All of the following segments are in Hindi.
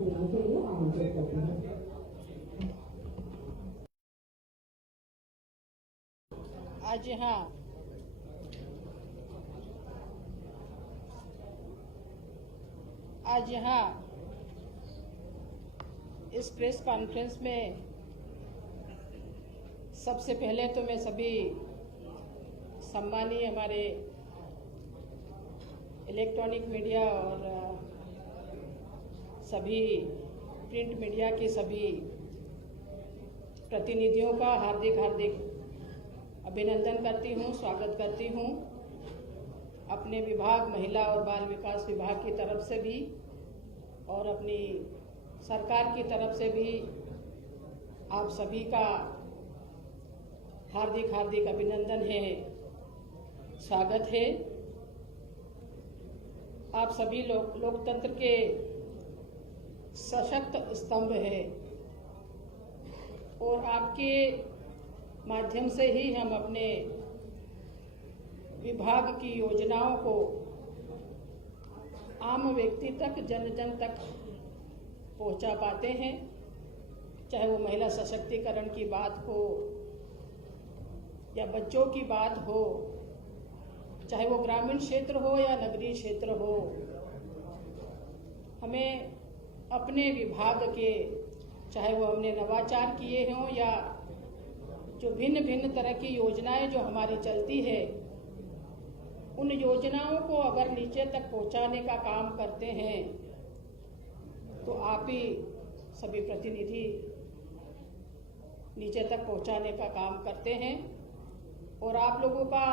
के लिए आमंत्रित करते हैं। आज यहाँ इस प्रेस कॉन्फ्रेंस में सबसे पहले तो मैं सभी सम्मानीय हमारे इलेक्ट्रॉनिक मीडिया और सभी प्रिंट मीडिया के सभी प्रतिनिधियों का हार्दिक अभिनंदन करती हूँ, स्वागत करती हूँ। अपने विभाग महिला और बाल विकास विभाग की तरफ से भी और अपनी सरकार की तरफ से भी आप सभी का हार्दिक अभिनंदन है, स्वागत है। आप सभी लोकतंत्र के सशक्त स्तंभ है और आपके माध्यम से ही हम अपने विभाग की योजनाओं को आम व्यक्ति तक, जन तक पहुंचा पाते हैं। चाहे वो महिला सशक्तिकरण की बात हो या बच्चों की बात हो, चाहे वो ग्रामीण क्षेत्र हो या नगरीय क्षेत्र हो, हमें अपने विभाग के, चाहे वो हमने नवाचार किए हों या जो भिन्न तरह की योजनाएं जो हमारी चलती है, उन योजनाओं को अगर नीचे तक पहुंचाने का काम करते हैं तो आप ही सभी प्रतिनिधि नीचे तक पहुंचाने का काम करते हैं और आप लोगों का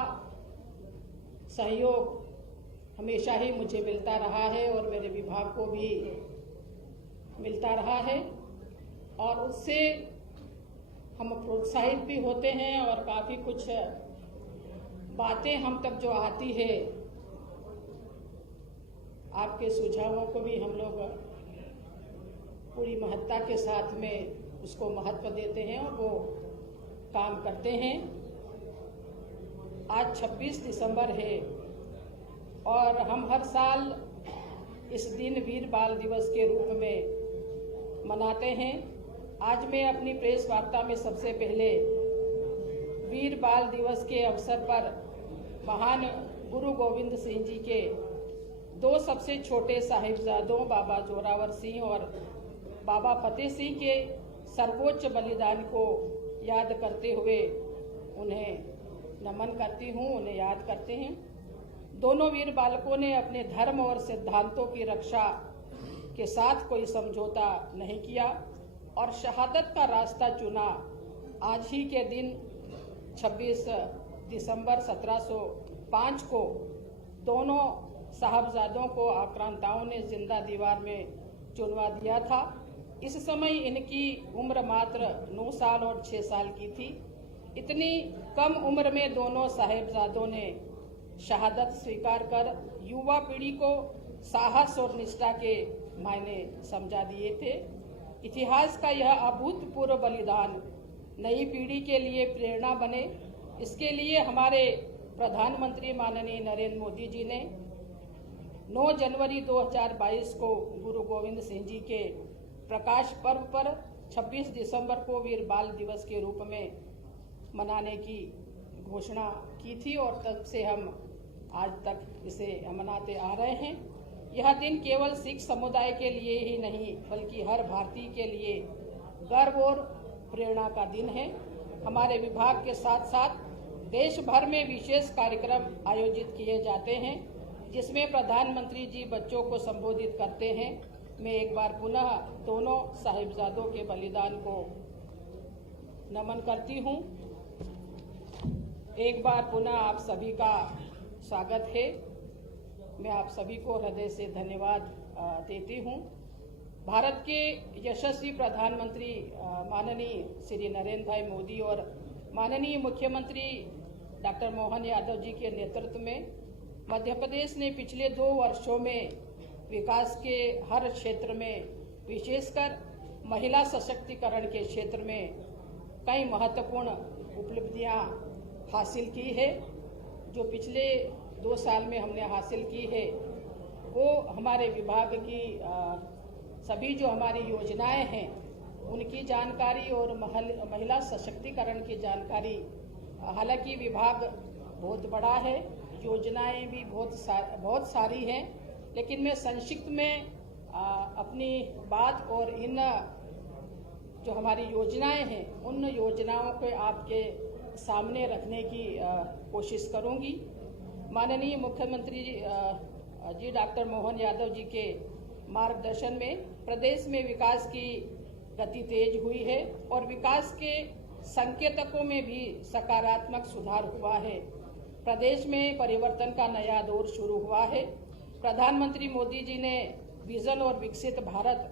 सहयोग हमेशा ही मुझे मिलता रहा है और मेरे विभाग को भी मिलता रहा है और उससे हम प्रोत्साहित भी होते हैं और काफ़ी कुछ बातें हम तक जो आती है, आपके सुझावों को भी हम लोग पूरी महत्ता के साथ में उसको महत्व देते हैं और वो काम करते हैं। आज 26 दिसंबर है और हम हर साल इस दिन वीर बाल दिवस के रूप में मनाते हैं। आज मैं अपनी प्रेस वार्ता में सबसे पहले वीर बाल दिवस के अवसर पर महान गुरु गोविंद सिंह जी के दो सबसे छोटे साहिबजादों बाबा जोरावर सिंह और बाबा फतेह सिंह के सर्वोच्च बलिदान को याद करते हुए उन्हें नमन करती हूँ, उन्हें याद करते हैं। दोनों वीर बालकों ने अपने धर्म और सिद्धांतों की रक्षा के साथ कोई समझौता नहीं किया और शहादत का रास्ता चुना। आज ही के दिन 26 दिसंबर 1705 को दोनों साहबजादों को आक्रांताओं ने जिंदा दीवार में चुनवा दिया था। इस समय इनकी उम्र मात्र 9 साल और 6 साल की थी। इतनी कम उम्र में दोनों साहिबजादों ने शहादत स्वीकार कर युवा पीढ़ी को साहस और निष्ठा के मायने समझा दिए थे। इतिहास का यह अभूतपूर्व बलिदान नई पीढ़ी के लिए प्रेरणा बने, इसके लिए हमारे प्रधानमंत्री माननीय नरेंद्र मोदी जी ने 9 जनवरी 2022 को गुरु गोविंद सिंह जी के प्रकाश पर्व पर 26 दिसंबर को वीर बाल दिवस के रूप में मनाने की घोषणा की थी और तब से हम आज तक इसे मनाते आ रहे हैं। यह दिन केवल सिख समुदाय के लिए ही नहीं बल्कि हर भारतीय के लिए गर्व और प्रेरणा का दिन है। हमारे विभाग के साथ साथ देश भर में विशेष कार्यक्रम आयोजित किए जाते हैं जिसमें प्रधानमंत्री जी बच्चों को संबोधित करते हैं। मैं एक बार पुनः दोनों साहिबजादों के बलिदान को नमन करती हूँ। एक बार पुनः आप सभी का स्वागत है। मैं आप सभी को हृदय से धन्यवाद देती हूँ। भारत के यशस्वी प्रधानमंत्री माननीय श्री नरेंद्र भाई मोदी और माननीय मुख्यमंत्री डॉक्टर मोहन यादव जी के नेतृत्व में मध्य प्रदेश ने पिछले 2 वर्षों में विकास के हर क्षेत्र में, विशेषकर महिला सशक्तिकरण के क्षेत्र में कई महत्वपूर्ण उपलब्धियां हासिल की है। जो पिछले 2 साल में हमने हासिल की है वो हमारे विभाग की सभी जो हमारी योजनाएं हैं उनकी जानकारी और महिला सशक्तिकरण की जानकारी। हालांकि विभाग बहुत बड़ा है, योजनाएं भी बहुत सारी हैं, लेकिन मैं संक्षिप्त में अपनी बात और इन जो हमारी योजनाएं हैं उन योजनाओं को आपके सामने रखने की कोशिश करूंगी। माननीय मुख्यमंत्री जी डॉक्टर मोहन यादव जी के मार्गदर्शन में प्रदेश में विकास की गति तेज हुई है और विकास के संकेतकों में भी सकारात्मक सुधार हुआ है। प्रदेश में परिवर्तन का नया दौर शुरू हुआ है। प्रधानमंत्री मोदी जी ने विजन और विकसित भारत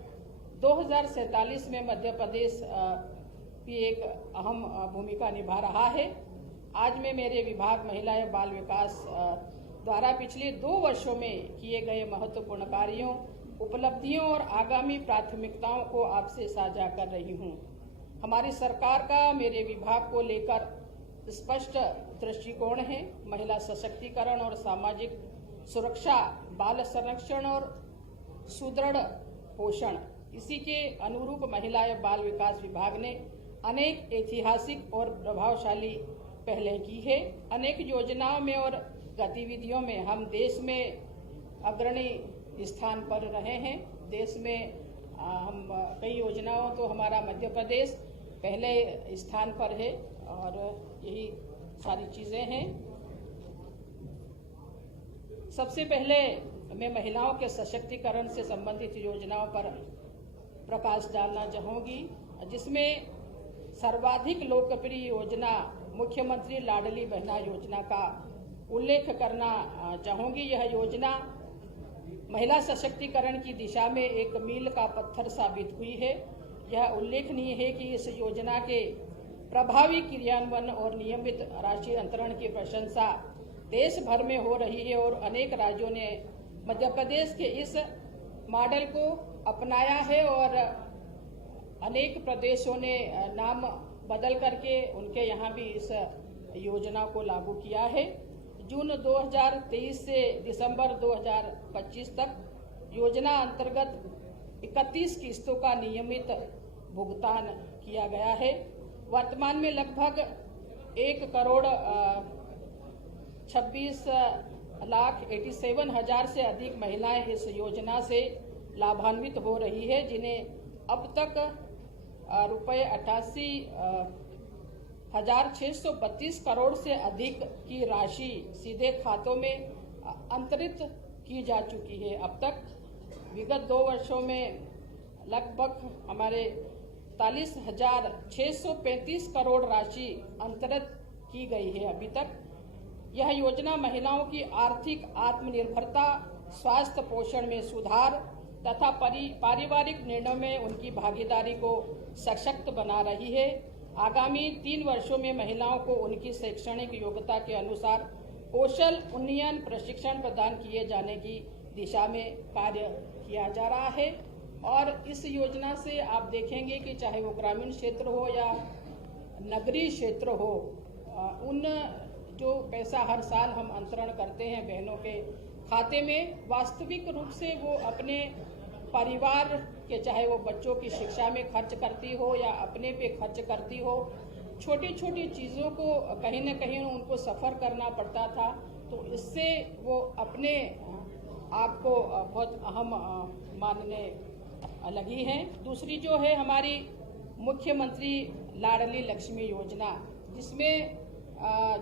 2047 में मध्य प्रदेश भी एक अहम भूमिका निभा रहा है। आज मैं मेरे विभाग महिला एवं बाल विकास द्वारा पिछले 2 वर्षों में किए गए महत्वपूर्ण कार्यों, उपलब्धियों और आगामी प्राथमिकताओं को आपसे साझा कर रही हूं। हमारी सरकार का मेरे विभाग को लेकर स्पष्ट दृष्टिकोण है। महिला सशक्तिकरण और सामाजिक सुरक्षा, बाल संरक्षण और सुदृढ़ पोषण, इसी के अनुरूप महिला एवं बाल विकास विभाग ने अनेक ऐतिहासिक और प्रभावशाली पहलें की है। अनेक योजनाओं में और गतिविधियों में हम देश में अग्रणी स्थान पर रहे हैं। देश में हम कई योजनाओं तो हमारा मध्य प्रदेश पहले स्थान पर है और यही सारी चीजें हैं। सबसे पहले मैं महिलाओं के सशक्तिकरण से संबंधित योजनाओं पर प्रकाश डालना चाहूंगी, जिसमें सर्वाधिक लोकप्रिय योजना मुख्यमंत्री लाडली बहना योजना का उल्लेख करना चाहूंगी। यह योजना महिला सशक्तिकरण की दिशा में एक मील का पत्थर साबित हुई है। यह उल्लेखनीय है कि इस योजना के प्रभावी क्रियान्वयन और नियमित राशि अंतरण की प्रशंसा देश भर में हो रही है और अनेक राज्यों ने मध्य प्रदेश के इस मॉडल को अपनाया है और अनेक प्रदेशों ने नाम बदल करके उनके यहाँ भी इस योजना को लागू किया है। जून 2023 से दिसंबर 2025 तक योजना अंतर्गत 31 किस्तों का नियमित भुगतान किया गया है। वर्तमान में लगभग 1,26,87,000 से अधिक महिलाएं इस योजना से लाभान्वित हो रही है, जिन्हें अब तक रुपये 88,632 करोड़ से अधिक की राशि सीधे खातों में अंतरित की जा चुकी है। अब तक विगत 2 वर्षों में लगभग हमारे 43,635 करोड़ राशि अंतरित की गई है अभी तक। यह योजना महिलाओं की आर्थिक आत्मनिर्भरता, स्वास्थ्य पोषण में सुधार तथा पारिवारिक निर्णयों में उनकी भागीदारी को सशक्त बना रही है। आगामी 3 वर्षों में महिलाओं को उनकी शैक्षणिक योग्यता के अनुसार कौशल उन्नयन प्रशिक्षण प्रदान किए जाने की दिशा में कार्य किया जा रहा है। और इस योजना से आप देखेंगे कि चाहे वो ग्रामीण क्षेत्र हो या नगरीय क्षेत्र हो, उन जो पैसा हर साल हम अंतरण करते हैं बहनों के खाते में, वास्तविक रूप से वो अपने परिवार के, चाहे वो बच्चों की शिक्षा में खर्च करती हो या अपने पे खर्च करती हो, छोटी छोटी चीज़ों को कहीं न कहीं उनको सफ़र करना पड़ता था। तो इससे वो अपने आप को बहुत अहम मानने लगी हैं। दूसरी जो है हमारी मुख्यमंत्री लाडली लक्ष्मी योजना, जिसमें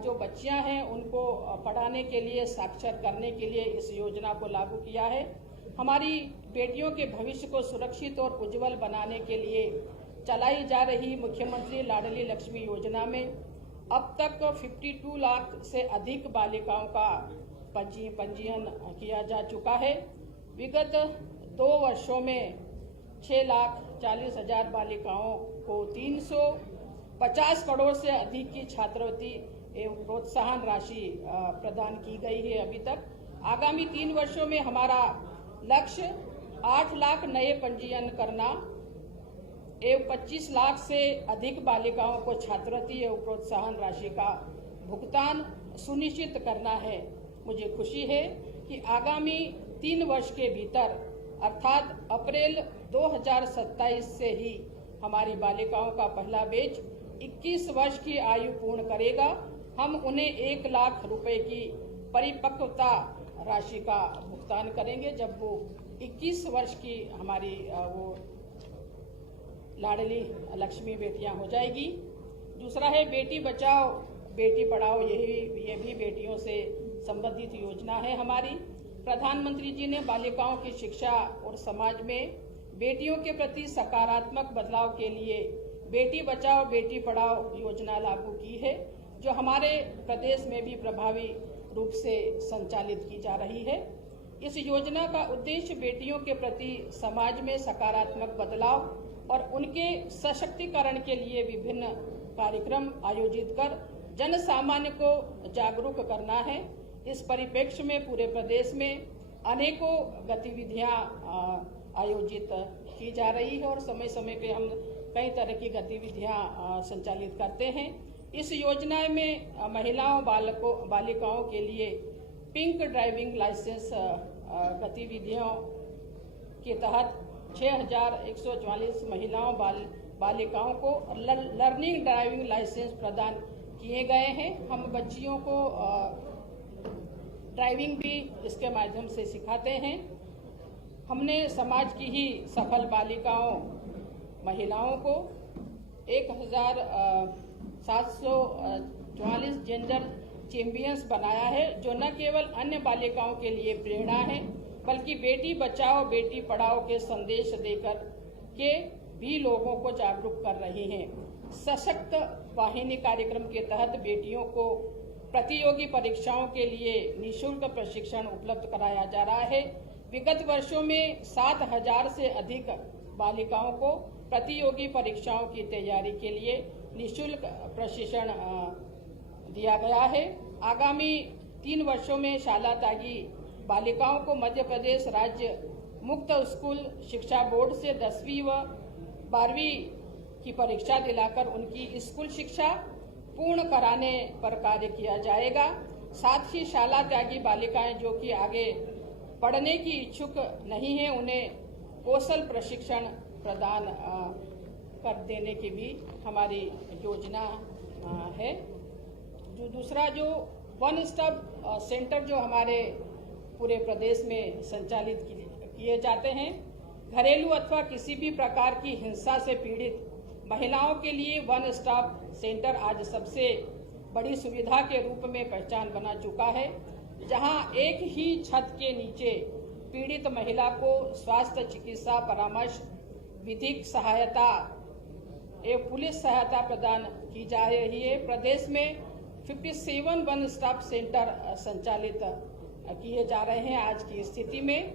जो बच्चियां हैं उनको पढ़ाने के लिए, साक्षर करने के लिए इस योजना को लागू किया है। हमारी बेटियों के भविष्य को सुरक्षित और उज्जवल बनाने के लिए चलाई जा रही मुख्यमंत्री लाडली लक्ष्मी योजना में अब तक 52 लाख से अधिक बालिकाओं का पंजीयन किया जा चुका है। विगत 2 वर्षों में 6,40,000 बालिकाओं को 350 करोड़ से अधिक की छात्रवृत्ति एवं प्रोत्साहन राशि प्रदान की गई है अभी तक। आगामी 3 वर्षों में हमारा लक्ष्य 8 लाख नए पंजीयन करना एवं 25 लाख से अधिक बालिकाओं को छात्रवृत्ति एवं प्रोत्साहन राशि का भुगतान सुनिश्चित करना है। मुझे खुशी है कि आगामी 3 वर्ष के भीतर अर्थात अप्रैल 2027 से ही हमारी बालिकाओं का पहला बैच 21 वर्ष की आयु पूर्ण करेगा। हम उन्हें 1 लाख रुपए की परिपक्वता राशि का भुगतान करेंगे जब वो 21 वर्ष की हमारी वो लाडली लक्ष्मी बेटियां हो जाएगी। दूसरा है बेटी बचाओ बेटी पढ़ाओ, ये भी बेटियों से संबंधित योजना है हमारी। प्रधानमंत्री जी ने बालिकाओं की शिक्षा और समाज में बेटियों के प्रति सकारात्मक बदलाव के लिए बेटी बचाओ बेटी पढ़ाओ योजना लागू की है, जो हमारे प्रदेश में भी प्रभावी रूप से संचालित की जा रही है। इस योजना का उद्देश्य बेटियों के प्रति समाज में सकारात्मक बदलाव और उनके सशक्तिकरण के लिए विभिन्न कार्यक्रम आयोजित कर जन सामान्य को जागरूक करना है। इस परिप्रेक्ष्य में पूरे प्रदेश में अनेकों गतिविधियां आयोजित की जा रही है और समय समय पे हम कई तरह की गतिविधियां संचालित करते हैं। इस योजना में महिलाओं बालिकाओं के लिए पिंक ड्राइविंग लाइसेंस गतिविधियों के तहत 6,144 महिलाओं बालिकाओं को लर्निंग ड्राइविंग लाइसेंस प्रदान किए गए हैं। हम बच्चियों को ड्राइविंग भी इसके माध्यम से सिखाते हैं। हमने समाज की ही सफल बालिकाओं महिलाओं को 1,744 जेंडर चैंपियंस बनाया है, जो न केवल अन्य बालिकाओं के लिए प्रेरणा है बल्कि बेटी बचाओ बेटी पढ़ाओ के संदेश देकर के भी लोगों को जागरूक कर रही हैं। सशक्त वाहिनी कार्यक्रम के तहत बेटियों को प्रतियोगी परीक्षाओं के लिए निःशुल्क प्रशिक्षण उपलब्ध कराया जा रहा है। विगत वर्षों में 7,000 से अधिक बालिकाओं को प्रतियोगी परीक्षाओं की तैयारी के लिए निःशुल्क प्रशिक्षण दिया गया है। आगामी 3 वर्षों में शाला त्यागी बालिकाओं को मध्य प्रदेश राज्य मुक्त स्कूल शिक्षा बोर्ड से 10वीं व 12वीं की परीक्षा दिलाकर उनकी स्कूल शिक्षा पूर्ण कराने पर कार्य किया जाएगा। साथ ही शाला त्यागी बालिकाएं जो कि आगे पढ़ने की इच्छुक नहीं है, उन्हें कौशल प्रशिक्षण प्रदान कर देने की भी हमारी योजना है। जो दूसरा जो वन स्टॉप सेंटर जो हमारे पूरे प्रदेश में संचालित किए जाते हैं, घरेलू अथवा किसी भी प्रकार की हिंसा से पीड़ित महिलाओं के लिए वन स्टॉप सेंटर आज सबसे बड़ी सुविधा के रूप में पहचान बना चुका है, जहां एक ही छत के नीचे पीड़ित महिला को स्वास्थ्य चिकित्सा परामर्श, विधिक सहायता एवं पुलिस सहायता प्रदान की जा रही है। प्रदेश में 57 वन स्टॉप सेंटर संचालित किए जा रहे हैं। आज की स्थिति में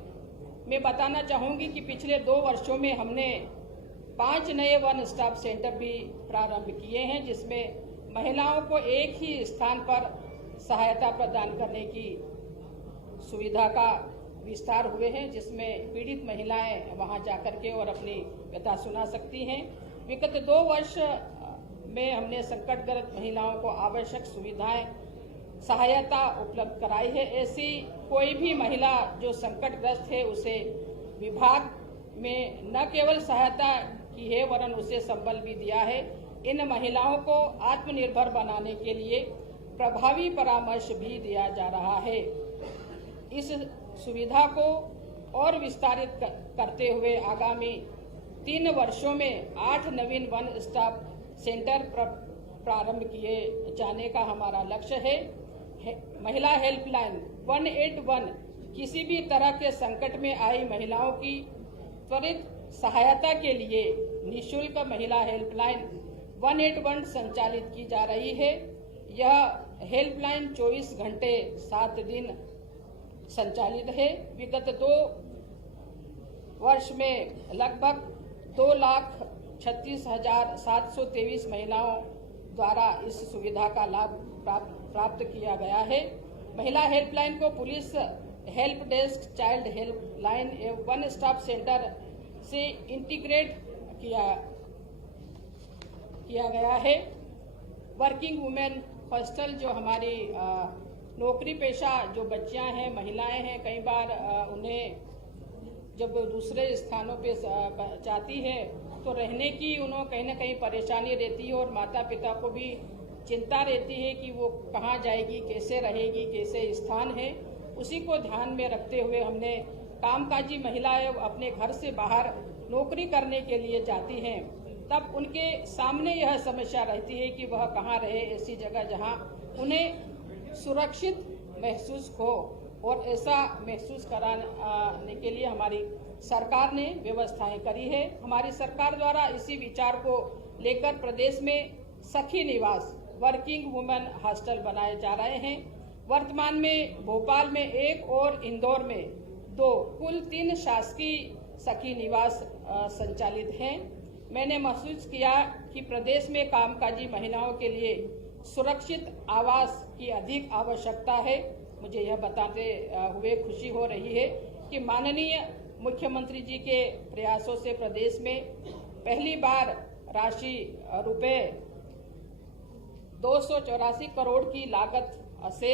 मैं बताना चाहूंगी कि पिछले 2 वर्षों में हमने 5 नए वन स्टॉप सेंटर भी प्रारंभ किए हैं, जिसमें महिलाओं को एक ही स्थान पर सहायता प्रदान करने की सुविधा का विस्तार हुए हैं, जिसमें पीड़ित महिलाएं वहां जाकर के और अपनी व्यथा सुना सकती हैं। विगत 2 वर्ष में हमने संकटग्रस्त महिलाओं को आवश्यक सुविधाएं सहायता उपलब्ध कराई है। ऐसी कोई भी महिला जो संकटग्रस्त है, उसे विभाग में न केवल सहायता की है वरन उसे संबल भी दिया है। इन महिलाओं को आत्मनिर्भर बनाने के लिए प्रभावी परामर्श भी दिया जा रहा है। इस सुविधा को और विस्तारित करते हुए आगामी 3 वर्षों में 8 नवीन वन स्टॉप सेंटर प्रारंभ किए जाने का हमारा लक्ष्य है। महिला हेल्पलाइन 181 किसी भी तरह के संकट में आई महिलाओं की त्वरित सहायता के लिए निःशुल्क महिला हेल्पलाइन 181 संचालित की जा रही है। यह हेल्पलाइन 24 घंटे 7 दिन संचालित है। विगत 2 वर्ष में लगभग 2,36,723 महिलाओं द्वारा इस सुविधा का लाभ प्राप्त किया गया है। महिला हेल्पलाइन को police help desk, child helpline एवं वन स्टॉप सेंटर से इंटीग्रेट किया गया है। वर्किंग वुमेन हॉस्टल जो हमारी नौकरी पेशा जो बच्चियां हैं, महिलाएं हैं, कई बार उन्हें जब दूसरे स्थानों पे जाती है तो रहने की उन्हें कहीं ना कहीं परेशानी रहती है और माता पिता को भी चिंता रहती है कि वो कहाँ जाएगी, कैसे रहेगी, कैसे स्थान है। उसी को ध्यान में रखते हुए हमने कामकाजी महिलाएं अपने घर से बाहर नौकरी करने के लिए जाती हैं, तब उनके सामने यह समस्या रहती है कि वह कहाँ रहे, ऐसी जगह जहाँ उन्हें सुरक्षित महसूस हो। और ऐसा महसूस कराने के लिए हमारी सरकार ने व्यवस्थाएं करी है। हमारी सरकार द्वारा इसी विचार को लेकर प्रदेश में सखी निवास वर्किंग वुमेन हॉस्टल बनाए जा रहे हैं। वर्तमान में भोपाल में 1 और इंदौर में 2, कुल 3 शासकीय सखी निवास संचालित हैं। मैंने महसूस किया कि प्रदेश में कामकाजी महिलाओं के लिए सुरक्षित आवास की अधिक आवश्यकता है। मुझे यह बताते हुए खुशी हो रही है कि माननीय मुख्यमंत्री जी के प्रयासों से प्रदेश में पहली बार राशि रुपए 284 करोड़ की लागत से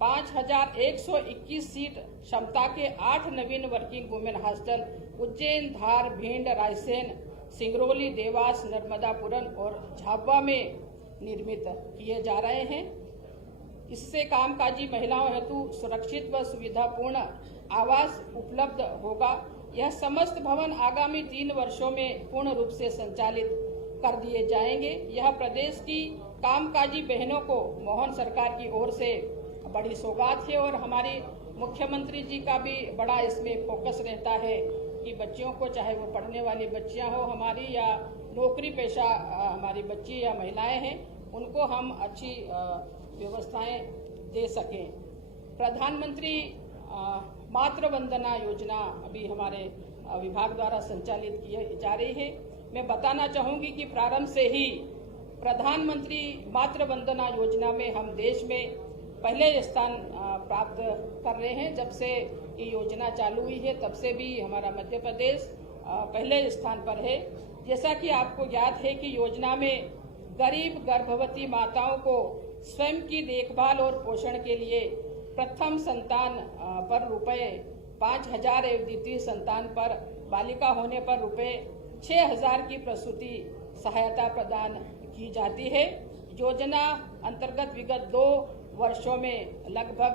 5,121 सीट क्षमता के 8 नवीन वर्किंग वुमेन हॉस्टल उज्जैन, धार, भिंड, रायसेन, सिंगरौली, देवास, नर्मदापुरम और झाबुआ में निर्मित किए जा रहे हैं। इससे कामकाजी महिलाओं हेतु सुरक्षित व सुविधापूर्ण आवास उपलब्ध होगा। यह समस्त भवन आगामी 3 वर्षों में पूर्ण रूप से संचालित कर दिए जाएंगे। यह प्रदेश की कामकाजी बहनों को मोहन सरकार की ओर से बड़ी सौगात है और हमारी मुख्यमंत्री जी का भी बड़ा इसमें फोकस रहता है कि बच्चियों को, चाहे वो पढ़ने वाली बच्चियां हो हमारी या नौकरी पेशा हमारी बच्ची या महिलाएं हैं, उनको हम अच्छी व्यवस्थाएं दे सकें। प्रधानमंत्री मातृ वंदना योजना अभी हमारे विभाग द्वारा संचालित की जा रही है। मैं बताना चाहूंगी कि प्रारंभ से ही प्रधानमंत्री मातृ वंदना योजना में हम देश में पहले स्थान प्राप्त कर रहे हैं। जब से ये योजना चालू हुई है तब से भी हमारा मध्य प्रदेश पहले स्थान पर है। जैसा कि आपको याद है कि योजना में गरीब गर्भवती माताओं को स्वयं की देखभाल और पोषण के लिए प्रथम संतान पर रुपए 5,000 एवं द्वितीय संतान पर बालिका होने पर रुपए 6,000 की प्रसूति सहायता प्रदान की जाती है। योजना अंतर्गत विगत 2 वर्षों में लगभग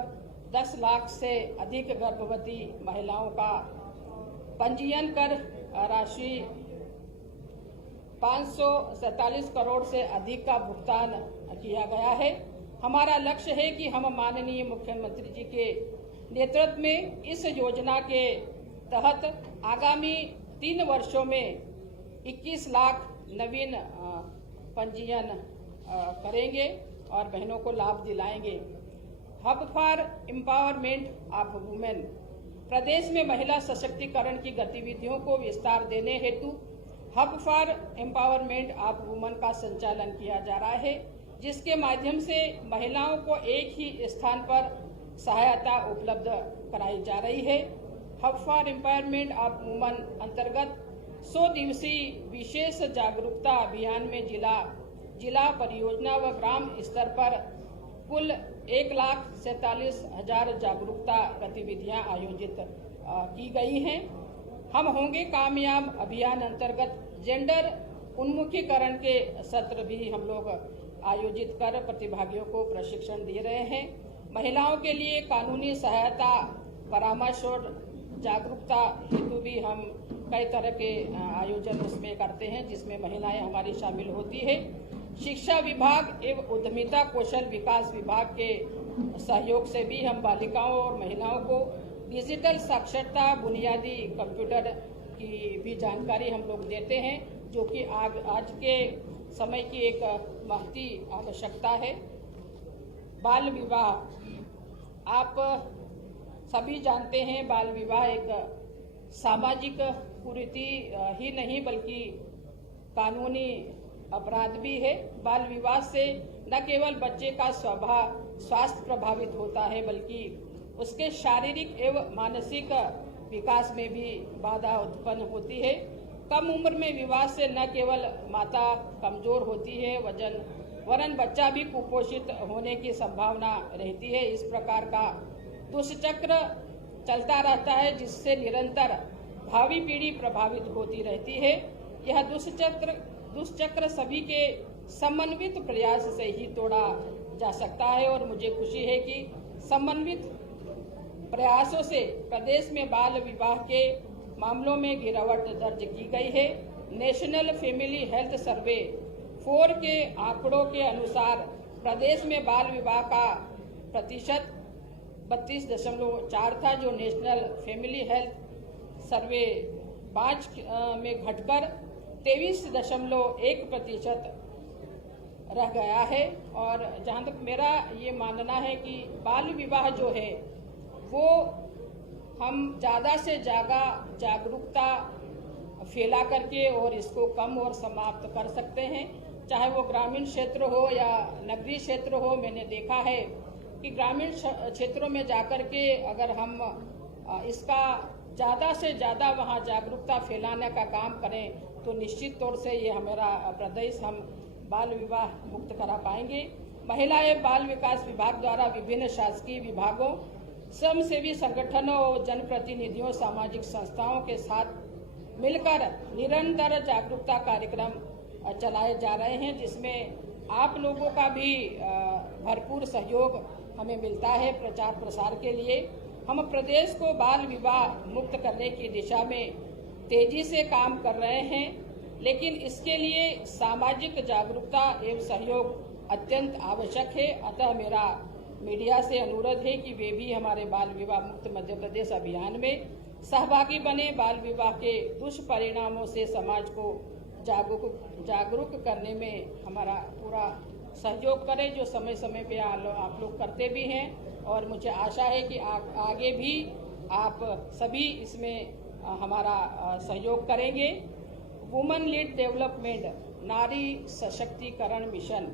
10 लाख से अधिक गर्भवती महिलाओं का पंजीयन कर राशि 547 करोड़ से अधिक का भुगतान किया गया है। हमारा लक्ष्य है कि हम माननीय मुख्यमंत्री जी के नेतृत्व में इस योजना के तहत आगामी 3 वर्षों में 21 लाख नवीन पंजीयन करेंगे और बहनों को लाभ दिलाएंगे। Hub for empowerment of women प्रदेश में महिला सशक्तिकरण की गतिविधियों को विस्तार देने हेतु hub for empowerment of women का संचालन किया जा रहा है, जिसके माध्यम से महिलाओं को एक ही स्थान पर सहायता उपलब्ध कराई जा रही है। Hub for empowerment of women अंतर्गत 100 दिवसीय विशेष जागरूकता अभियान में जिला परियोजना व ग्राम स्तर पर कुल 1,47,000 जागरूकता गतिविधियां आयोजित की गई हैं। हम होंगे कामयाब अभियान अंतर्गत जेंडर उन्मुखीकरण के सत्र भी हम लोग आयोजित कर प्रतिभागियों को प्रशिक्षण दे रहे हैं। महिलाओं के लिए कानूनी सहायता, परामर्श और जागरूकता हेतु भी हम कई तरह के आयोजन इसमें करते हैं, जिसमें महिलाएं हमारी शामिल होती है। शिक्षा विभाग एवं उद्यमिता कौशल विकास विभाग के सहयोग से भी हम बालिकाओं और महिलाओं को डिजिटल साक्षरता, बुनियादी कंप्यूटर की भी जानकारी हम लोग देते हैं, जो कि आज के समय की एक महती आवश्यकता है। बाल विवाह, आप सभी जानते हैं, बाल विवाह एक सामाजिक कुरीति ही नहीं बल्कि कानूनी अपराध भी है। बाल विवाह से न केवल बच्चे का स्वास्थ्य प्रभावित होता है, बल्कि उसके शारीरिक एवं मानसिक विकास में भी बाधा उत्पन्न होती है। कम उम्र में विवाह से न केवल माता कमजोर होती है, वरन बच्चा भी कुपोषित होने की संभावना रहती है। इस प्रकार का दुष्चक्र चलता रहता है, जिससे निरंतर भावी पीढ़ी प्रभावित होती रहती है। यह दुष्चक्र सभी के समन्वित प्रयास से ही तोड़ा जा सकता है और मुझे खुशी है कि समन्वित प्रयासों से प्रदेश में बाल विवाह के मामलों में गिरावट दर्ज की गई है। नेशनल फैमिली हेल्थ सर्वे 4 के आंकड़ों के अनुसार प्रदेश में बाल विवाह का प्रतिशत 32.4 था, जो नेशनल फैमिली हेल्थ सर्वे 5 में घटकर 23.1% रह गया है। और जहाँ तक मेरा ये मानना है कि बाल विवाह जो है वो हम ज़्यादा से ज़्यादा जागरूकता फैला करके और इसको कम और समाप्त कर सकते हैं, चाहे वो ग्रामीण क्षेत्र हो या नगरीय क्षेत्र हो। मैंने देखा है कि ग्रामीण क्षेत्रों में जाकर के अगर हम इसका ज़्यादा से ज़्यादा वहाँ जागरूकता फैलाने का काम करें तो निश्चित तौर से ये हमारा प्रदेश हम बाल विवाह मुक्त करा पाएंगे। महिला एवं बाल विकास विभाग द्वारा विभिन्न शासकीय विभागों, स्वयंसेवी संगठनों और जनप्रतिनिधियों, सामाजिक संस्थाओं के साथ मिलकर निरंतर जागरूकता कार्यक्रम चलाए जा रहे हैं, जिसमें आप लोगों का भी भरपूर सहयोग हमें मिलता है प्रचार प्रसार के लिए। हम प्रदेश को बाल विवाह मुक्त करने की दिशा में तेजी से काम कर रहे हैं, लेकिन इसके लिए सामाजिक जागरूकता एवं सहयोग अत्यंत आवश्यक है। अतः मेरा मीडिया से अनुरोध है कि वे भी हमारे बाल विवाह मुक्त मध्य प्रदेश अभियान में सहभागी बने, बाल विवाह के दुष्परिणामों से समाज को जागरूक करने में हमारा पूरा सहयोग करें, जो समय समय पे आप लोग करते भी हैं। और मुझे आशा है कि आगे भी आप सभी इसमें हमारा सहयोग करेंगे। वुमेन लीड डेवलपमेंट, नारी सशक्तिकरण मिशन,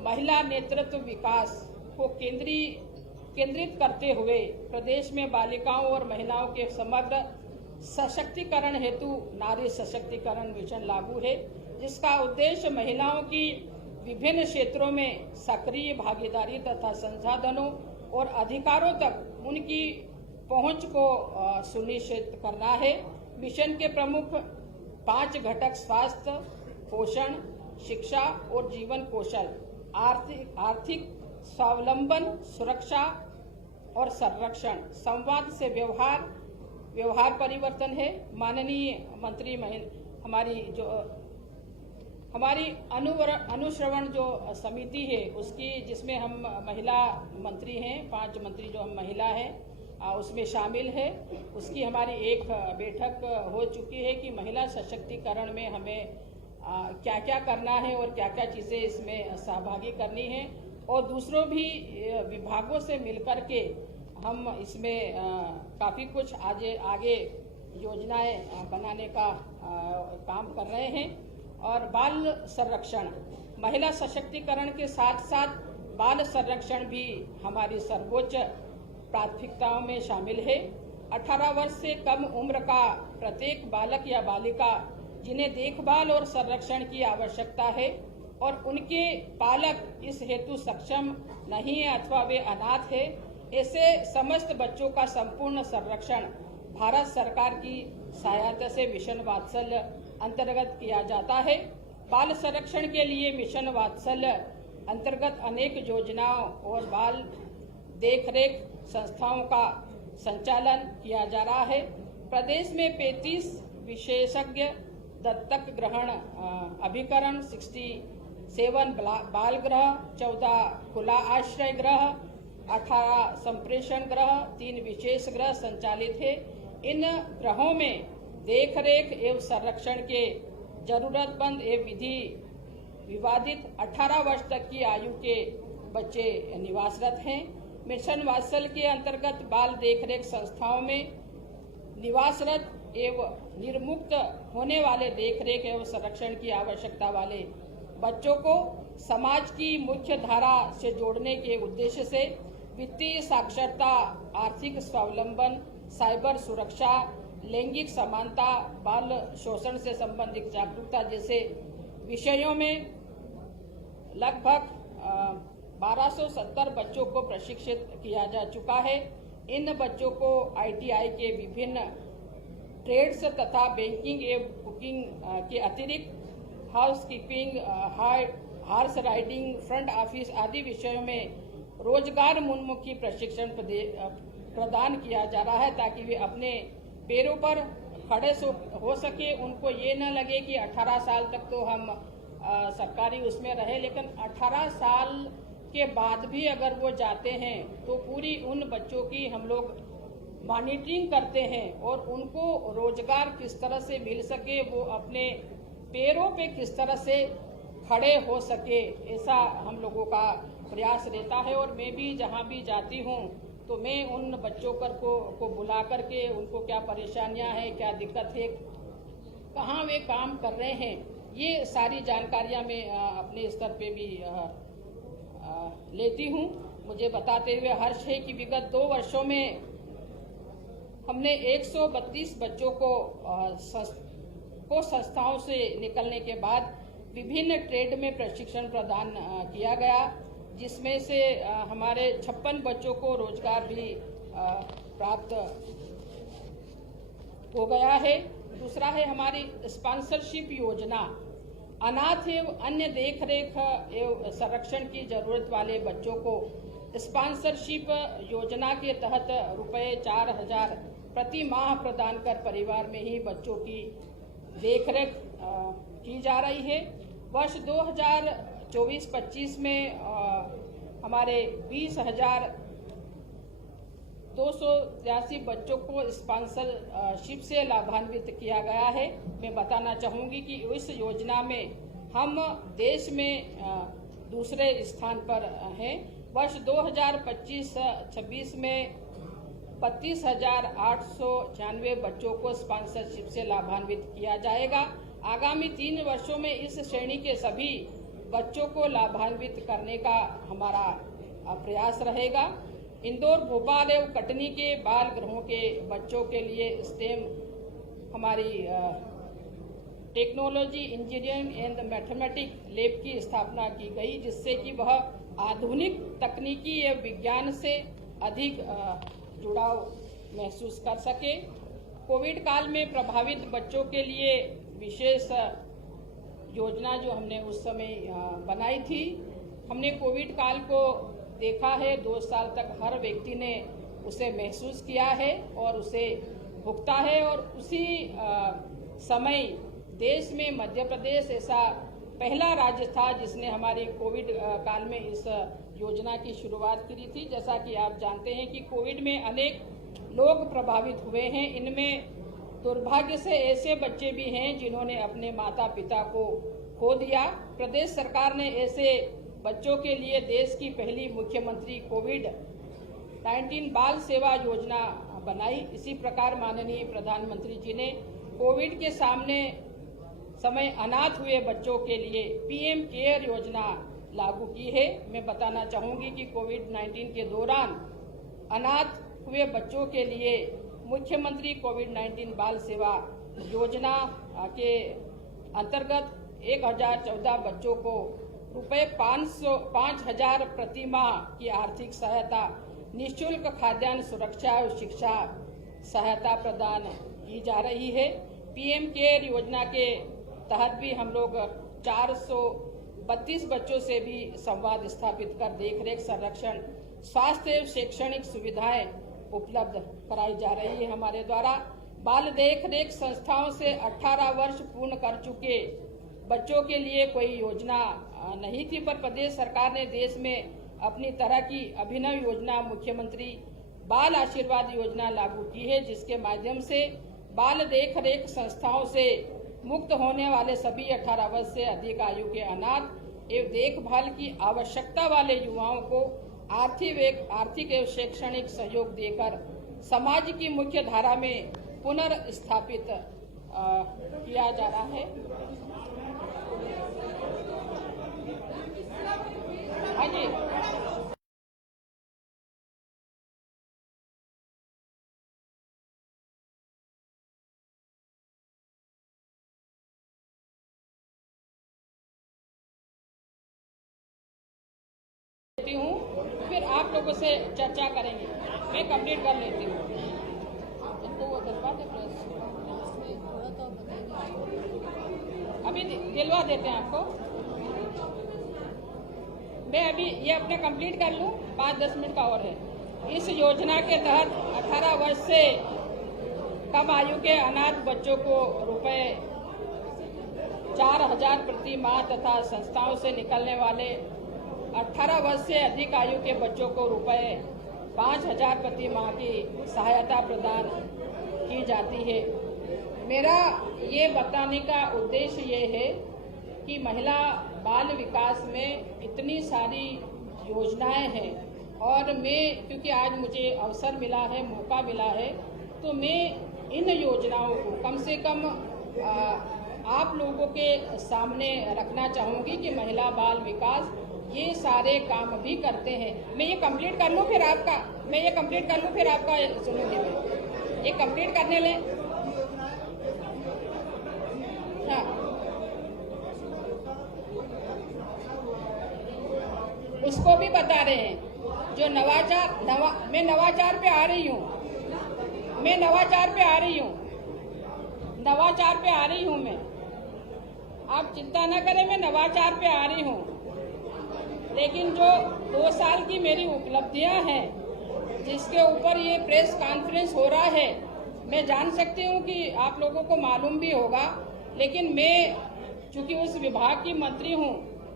महिला नेतृत्व विकास को केंद्रित करते हुए प्रदेश में बालिकाओं और महिलाओं के समग्र सशक्तिकरण हेतु नारी सशक्तिकरण मिशन लागू है, जिसका उद्देश्य महिलाओं की विभिन्न क्षेत्रों में सक्रिय भागीदारी तथा संसाधनों और अधिकारों तक उनकी पहुंच को सुनिश्चित करना है। मिशन के प्रमुख 5 घटक स्वास्थ्य, पोषण, शिक्षा और जीवन कौशल, आर्थिक स्वावलंबन, सुरक्षा और संरक्षण, संवाद से व्यवहार परिवर्तन है। माननीय मंत्री हमारी अनुश्रवण जो समिति है उसकी, जिसमें हम महिला मंत्री हैं, 5 मंत्री जो हम महिला हैं उसमें शामिल है, उसकी हमारी एक बैठक हो चुकी है कि महिला सशक्तिकरण में हमें क्या क्या करना है और क्या क्या चीज़ें इसमें सहभागी करनी है, और दूसरों भी विभागों से मिलकर के हम इसमें काफ़ी कुछ आगे योजनाएं बनाने का काम कर रहे हैं। और बाल संरक्षण, महिला सशक्तिकरण के साथ साथ बाल संरक्षण भी हमारी सर्वोच्च प्राथमिकताओं में शामिल है। 18 वर्ष से कम उम्र का प्रत्येक बालक या बालिका जिन्हें देखभाल और संरक्षण की आवश्यकता है और उनके पालक इस हेतु सक्षम नहीं है अथवा वे अनाथ है, ऐसे समस्त बच्चों का संपूर्ण संरक्षण भारत सरकार की सहायता से मिशन वात्सल्य अंतर्गत किया जाता है। बाल संरक्षण के लिए मिशन वात्सल्य अंतर्गत अनेक योजनाओं और बाल देखरेख संस्थाओं का संचालन किया जा रहा है। प्रदेश में 35 विशेषज्ञ दत्तक ग्रहण अभिकरण, 67 बाल गृह, 14 खुला आश्रय गृह, 18 संप्रेषण गृह, 3 विशेष गृह संचालित है। इन गृहों में देखरेख एवं संरक्षण के जरूरतमंद एवं विधि विवादित 18 वर्ष तक की आयु के बच्चे निवासरत हैं। मिशन वात्सल्य के अंतर्गत बाल देखरेख संस्थाओं में निवासरत एवं निर्मुक्त होने वाले देखरेख एवं संरक्षण की आवश्यकता वाले बच्चों को समाज की मुख्य धारा से जोड़ने के उद्देश्य से वित्तीय साक्षरता, आर्थिक स्वावलंबन, साइबर सुरक्षा, लैंगिक समानता, बाल शोषण से संबंधित जागरूकता जैसे विषयों में लगभग 1270 बच्चों को प्रशिक्षित किया जा चुका है। इन बच्चों को ITI के विभिन्न ट्रेड्स तथा बैंकिंग एवं बुकिंग के अतिरिक्त house keeping, horse riding, front office आदि विषयों में रोजगार उन्मुखी प्रशिक्षण प्रदान किया जा रहा है, ताकि वे अपने पैरों पर खड़े हो सके। उनको ये न लगे कि 18 साल तक तो हम सरकारी उसमें रहे, लेकिन 18 साल के बाद भी अगर वो जाते हैं तो पूरी उन बच्चों की हम लोग मॉनिटरिंग करते हैं और उनको रोजगार किस तरह से मिल सके, वो अपने पैरों पे किस तरह से खड़े हो सके, ऐसा हम लोगों का प्रयास रहता है। और मैं भी जहां भी जाती हूं तो मैं उन बच्चों को बुला करके उनको क्या परेशानियां हैं, क्या दिक्कत है, कहाँ वे काम कर रहे हैं, ये सारी जानकारियां मैं अपने स्तर पे भी लेती हूं। मुझे बताते हुए हर्ष है कि विगत 2 वर्षों में हमने 132 बच्चों को संस्थाओं से निकलने के बाद विभिन्न ट्रेड में प्रशिक्षण प्रदान किया गया, जिसमें से हमारे 56 बच्चों को रोजगार भी प्राप्त हो गया है। दूसरा है हमारी स्पॉन्सरशिप योजना। अनाथ एवं अन्य देखरेख एवं संरक्षण की जरूरत वाले बच्चों को स्पॉन्सरशिप योजना के तहत रुपए 4000 प्रति माह प्रदान कर परिवार में ही बच्चों की देखरेख की जा रही है। वर्ष 2024-25 में हमारे 20,283 बच्चों को स्पॉन्सरशिप से लाभान्वित किया गया है। मैं बताना चाहूंगी कि इस योजना में हम देश में दूसरे स्थान पर हैं। वर्ष 2025-26 में 32,896 बच्चों को स्पॉन्सरशिप से लाभान्वित किया जाएगा। आगामी 3 वर्षों में इस श्रेणी के सभी बच्चों को लाभान्वित करने का हमारा प्रयास रहेगा। इंदौर, भोपाल एवं कटनी के बाल गृहों के बच्चों के लिए स्टेम हमारी technology, engineering and mathematics lab की स्थापना की गई, जिससे कि वह आधुनिक तकनीकी एवं विज्ञान से अधिक जुड़ाव महसूस कर सके। कोविड काल में प्रभावित बच्चों के लिए विशेष योजना जो हमने उस समय बनाई थी, हमने कोविड काल को देखा है, 2 साल तक हर व्यक्ति ने उसे महसूस किया है और उसे भुगता है। और उसी समय देश में मध्य प्रदेश ऐसा पहला राज्य था जिसने हमारी कोविड काल में इस योजना की शुरुआत की थी। जैसा कि आप जानते हैं कि कोविड में अनेक लोग प्रभावित हुए हैं। इनमें दुर्भाग्य से ऐसे बच्चे भी हैं जिन्होंने अपने माता पिता को खो दिया। प्रदेश सरकार ने ऐसे बच्चों के लिए देश की पहली मुख्यमंत्री कोविड-19 बाल सेवा योजना बनाई। इसी प्रकार माननीय प्रधानमंत्री जी ने कोविड के समय अनाथ हुए बच्चों के लिए पीएम केयर योजना लागू की है। मैं बताना चाहूंगी कि कोविड-19 के दौरान अनाथ हुए बच्चों के लिए मुख्यमंत्री कोविड-19 बाल सेवा योजना के अंतर्गत 1014 बच्चों को रुपए 5,000 प्रति माह की आर्थिक सहायता, निःशुल्क खाद्यान्न सुरक्षा और शिक्षा सहायता प्रदान की जा रही है। पीएम केयर योजना के तहत भी हम लोग 432 बच्चों से भी संवाद स्थापित कर देखरेख, संरक्षण, स्वास्थ्य एवं शैक्षणिक सुविधाएं उपलब्ध कराई जा रही है। हमारे द्वारा बाल देखरेख संस्थाओं से 18 वर्ष पूर्ण कर चुके बच्चों के लिए कोई योजना नहीं थी, पर प्रदेश सरकार ने देश में अपनी तरह की अभिनव योजना मुख्यमंत्री बाल आशीर्वाद योजना लागू की है, जिसके माध्यम से बाल देखरेख संस्थाओं से मुक्त होने वाले सभी 18 वर्ष से अधिक आयु के अनाथ एवं देखभाल की आवश्यकता वाले युवाओं को आर्थिक एवं शैक्षणिक सहयोग देकर समाज की मुख्य धारा में पुनर्स्थापित किया जा रहा है। हाँ जी, हूँ, फिर आप लोगों से चर्चा करेंगे। मैं कंप्लीट कर लेती हूँ। अभी दिलवा देते हैं आपको। मैं अभी ये अपने कंप्लीट कर लूँ, 5-10 मिनट का और है। इस योजना के तहत 18 वर्ष से कम आयु के अनाथ बच्चों को रुपए 4,000 प्रति माह तथा संस्थाओं से निकलने वाले 18 वर्ष से अधिक आयु के बच्चों को रुपए 5,000 प्रति माह की सहायता प्रदान की जाती है। मेरा ये बताने का उद्देश्य ये है कि महिला बाल विकास में इतनी सारी योजनाएं हैं और मैं, क्योंकि आज मुझे अवसर मिला है, मौका मिला है, तो मैं इन योजनाओं को कम से कम आप लोगों के सामने रखना चाहूँगी कि महिला बाल विकास ये सारे काम भी करते हैं। मैं ये कंप्लीट कर लूँ फिर आपका सुनूंगी। मैं ये कंप्लीट करने लें। हाँ, उसको भी बता रहे हैं जो मैं नवाचार पे आ रही हूँ। मैं आप चिंता न करें, मैं नवाचार पे आ रही हूँ। लेकिन जो 2 साल की मेरी उपलब्धियां हैं, जिसके ऊपर ये प्रेस कॉन्फ्रेंस हो रहा है, मैं जान सकती हूँ कि आप लोगों को मालूम भी होगा, लेकिन मैं चूंकि उस विभाग की मंत्री हूँ,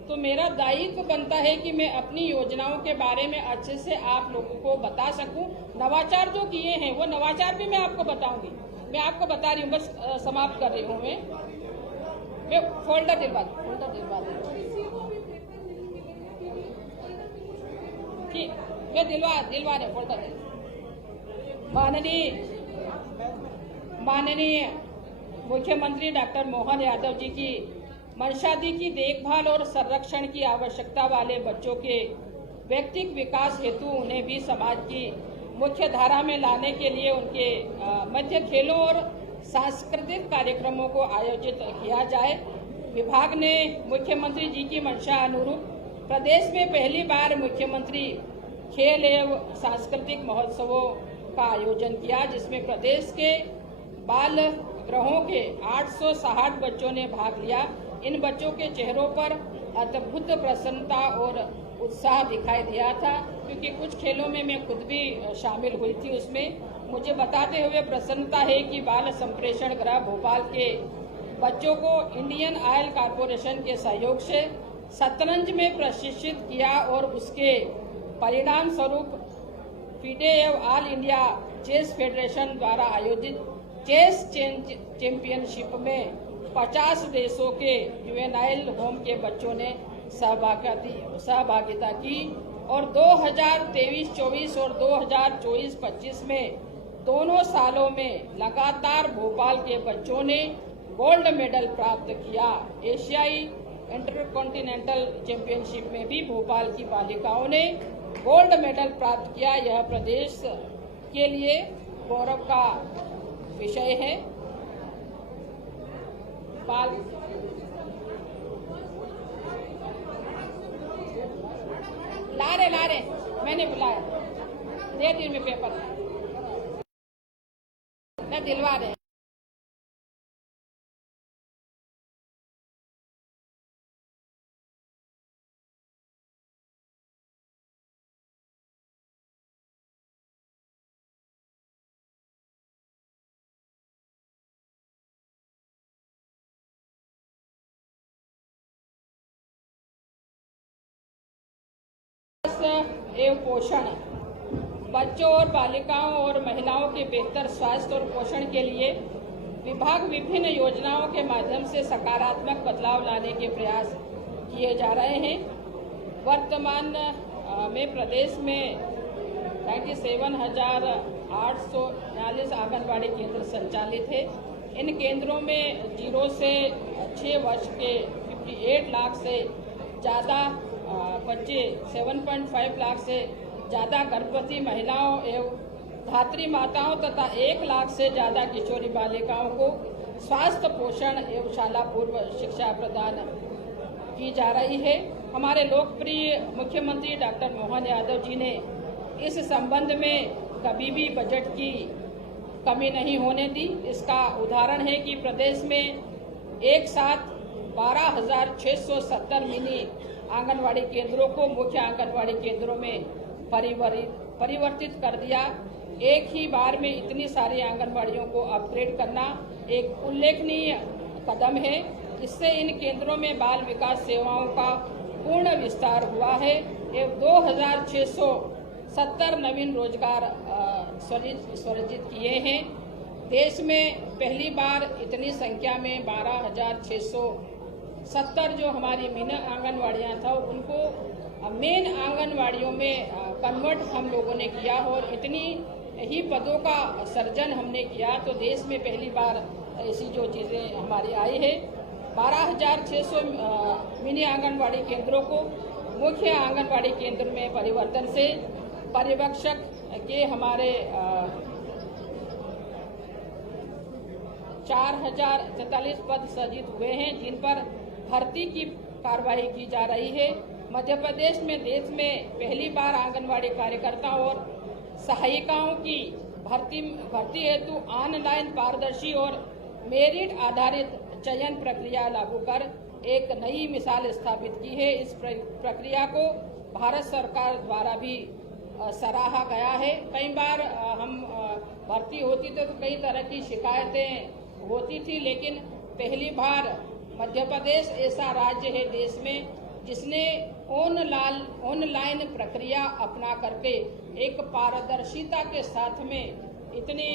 तो मेरा दायित्व बनता है कि मैं अपनी योजनाओं के बारे में अच्छे से आप लोगों को बता सकूं। नवाचार जो किए हैं वो नवाचार भी मैं आपको बताऊंगी। मैं आपको बता रही हूँ, बस समाप्त कर रही हूँ। मैं फोल्डर दिलवा ठीक, मैं दिलवा रहे फोल्डर। माननीय मुख्यमंत्री डॉक्टर मोहन यादव जी की मंशादी की देखभाल और संरक्षण की आवश्यकता वाले बच्चों के व्यक्तिगत विकास हेतु उन्हें भी समाज की मुख्य धारा में लाने के लिए उनके मध्य खेलों और सांस्कृतिक कार्यक्रमों को आयोजित किया जाए। विभाग ने मुख्यमंत्री जी की मंशा अनुरूप प्रदेश में पहली बार मुख्यमंत्री खेल एवं सांस्कृतिक महोत्सवों का आयोजन किया, जिसमें प्रदेश के बाल गृहों के 860 बच्चों ने भाग लिया। इन बच्चों के चेहरों पर अद्भुत प्रसन्नता और उत्साह दिखाई दिया था, क्योंकि कुछ खेलों में मैं खुद भी शामिल हुई थी। उसमें मुझे बताते हुए प्रसन्नता है कि बाल संप्रेषण गृह भोपाल के बच्चों को इंडियन ऑयल कॉरपोरेशन के सहयोग से शतरंज में प्रशिक्षित किया और उसके परिणाम स्वरूप फीडे एवं ऑल इंडिया चेस फेडरेशन द्वारा आयोजित चेस चैंपियनशिप में 50 देशों के जुवेनाइल होम के बच्चों ने सहभागिता की और 2023-24 और 2024-25 में दोनों सालों में लगातार भोपाल के बच्चों ने गोल्ड मेडल प्राप्त किया। एशियाई इंटरकॉन्टिनेंटल चैंपियनशिप में भी भोपाल की बालिकाओं ने गोल्ड मेडल प्राप्त किया। यह प्रदेश के लिए गौरव का विषय है। ला रहे मैंने बुलाया, दे दी मैं पेपर, मैं दिलवा रहे। एवं पोषण बच्चों और बालिकाओं और महिलाओं के बेहतर स्वास्थ्य और पोषण के लिए विभाग विभिन्न योजनाओं के माध्यम से सकारात्मक बदलाव लाने के प्रयास किए जा रहे हैं। वर्तमान में प्रदेश में 97,849 आंगनबाड़ी केंद्र संचालित है। इन केंद्रों में 0 से 6 वर्ष के 58 लाख से ज़्यादा बच्चे, 7.5 लाख से ज़्यादा गर्भवती महिलाओं एवं धात्री माताओं तथा 1 लाख से ज़्यादा किशोरी बालिकाओं को स्वास्थ्य, पोषण एवं शाला पूर्व शिक्षा प्रदान की जा रही है। हमारे लोकप्रिय मुख्यमंत्री डॉक्टर मोहन यादव जी ने इस संबंध में कभी भी बजट की कमी नहीं होने दी। इसका उदाहरण है कि प्रदेश में एक साथ 12,670 मिनी आंगनवाड़ी केंद्रों को मुख्य आंगनवाड़ी केंद्रों में परिवर्तित कर दिया। एक ही बार में इतनी सारी आंगनवाड़ियों को अपग्रेड करना एक उल्लेखनीय कदम है। इससे इन केंद्रों में बाल विकास सेवाओं का पूर्ण विस्तार हुआ है। ये 2,670 नवीन रोजगार सृजित किए हैं। देश में पहली बार इतनी संख्या में 12,670 जो हमारी मिनी आंगनवाड़ियाँ था उनको मेन आंगनवाड़ियों में कन्वर्ट हम लोगों ने किया और इतनी ही पदों का सर्जन हमने किया। तो देश में पहली बार ऐसी जो चीज़ें हमारी आई है। 12,600 मिनी आंगनवाड़ी केंद्रों को मुख्य आंगनवाड़ी केंद्र में परिवर्तन से पर्यवेक्षक के हमारे 4,043 पद सृजित हुए हैं, जिन पर भर्ती की कार्रवाई की जा रही है। मध्य प्रदेश में देश में पहली बार आंगनवाड़ी कार्यकर्ता और सहायिकाओं की भर्ती हेतु ऑनलाइन पारदर्शी और मेरिट आधारित चयन प्रक्रिया लागू कर एक नई मिसाल स्थापित की है। इस प्रक्रिया को भारत सरकार द्वारा भी सराहा गया है। कई बार हम भर्ती होती तो कई तरह की शिकायतें होती थी, लेकिन पहली बार मध्य प्रदेश ऐसा राज्य है देश में जिसने ऑनलाइन प्रक्रिया अपना करके एक पारदर्शिता के साथ में इतने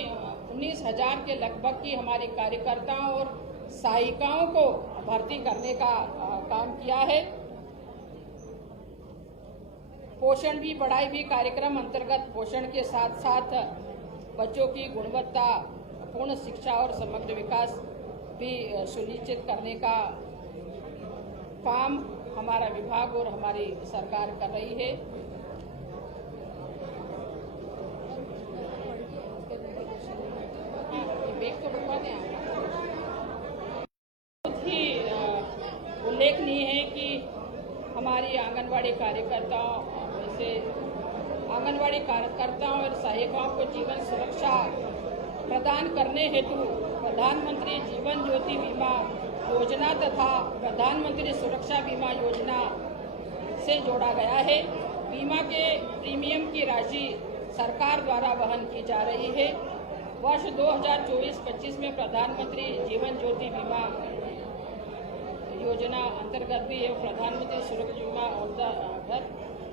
19,000 के लगभग की हमारी कार्यकर्ताओं और सहायिकाओं को भर्ती करने का काम किया है। पोषण भी बढ़ाई भी कार्यक्रम अंतर्गत पोषण के साथ साथ बच्चों की गुणवत्ता पूर्ण शिक्षा और समग्र विकास भी सुनिश्चित करने का काम हमारा विभाग और हमारी सरकार कर रही है। बहुत ही उल्लेखनीय है कि हमारी आंगनवाड़ी कार्यकर्ताओं और सहायिकाओं को जीवन सुरक्षा प्रदान करने हेतु प्रधानमंत्री जीवन ज्योति बीमा योजना तथा प्रधानमंत्री सुरक्षा बीमा योजना से जोड़ा गया है। बीमा के प्रीमियम की राशि सरकार द्वारा वहन की जा रही है। वर्ष 2024-25 में प्रधानमंत्री जीवन ज्योति बीमा योजना अंतर्गत भी प्रधानमंत्री सुरक्षा बीमा अंतर्गत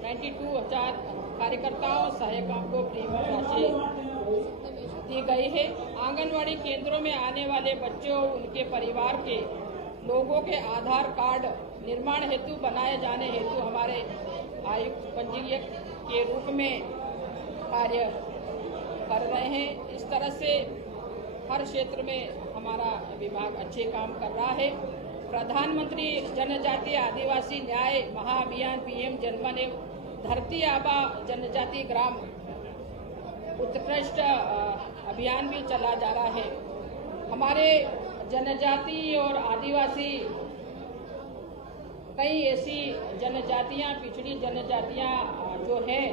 92,000 कार्यकर्ताओं सहायकों को प्रीमियम राशि दी गई है। आंगनवाड़ी केंद्रों में आने वाले बच्चों और उनके परिवार के लोगों के आधार कार्ड निर्माण हेतु बनाए जाने हेतु हमारे आयुक्त पंजीयक के रूप में कार्य कर रहे हैं। इस तरह से हर क्षेत्र में हमारा विभाग अच्छे काम कर रहा है। प्रधानमंत्री जनजातीय आदिवासी न्याय महाअभियान पीएम जनमन एवं धरती आबा जनजाति ग्राम उत्कृष्ट अभियान भी चला जा रहा है। हमारे जनजाति और आदिवासी कई ऐसी जनजातियां पिछड़ी जनजातियां जो हैं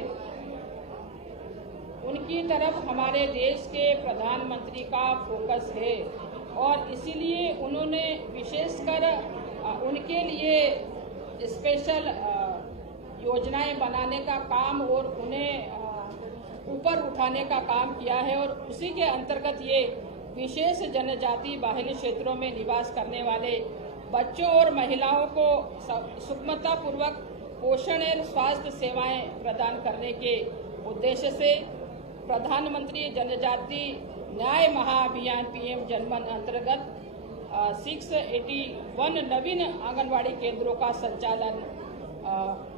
उनकी तरफ हमारे देश के प्रधानमंत्री का फोकस है और इसीलिए उन्होंने विशेषकर उनके लिए स्पेशल योजनाएं बनाने का काम और उन्हें ऊपर उठाने का काम किया है और उसी के अंतर्गत ये विशेष जनजाति बाहुल्य क्षेत्रों में निवास करने वाले बच्चों और महिलाओं को सुगमतापूर्वक पोषण और स्वास्थ्य सेवाएं प्रदान करने के उद्देश्य से प्रधानमंत्री जनजाति न्याय महाअभियान पीएम जनमन अंतर्गत 681 नवीन आंगनवाड़ी केंद्रों का संचालन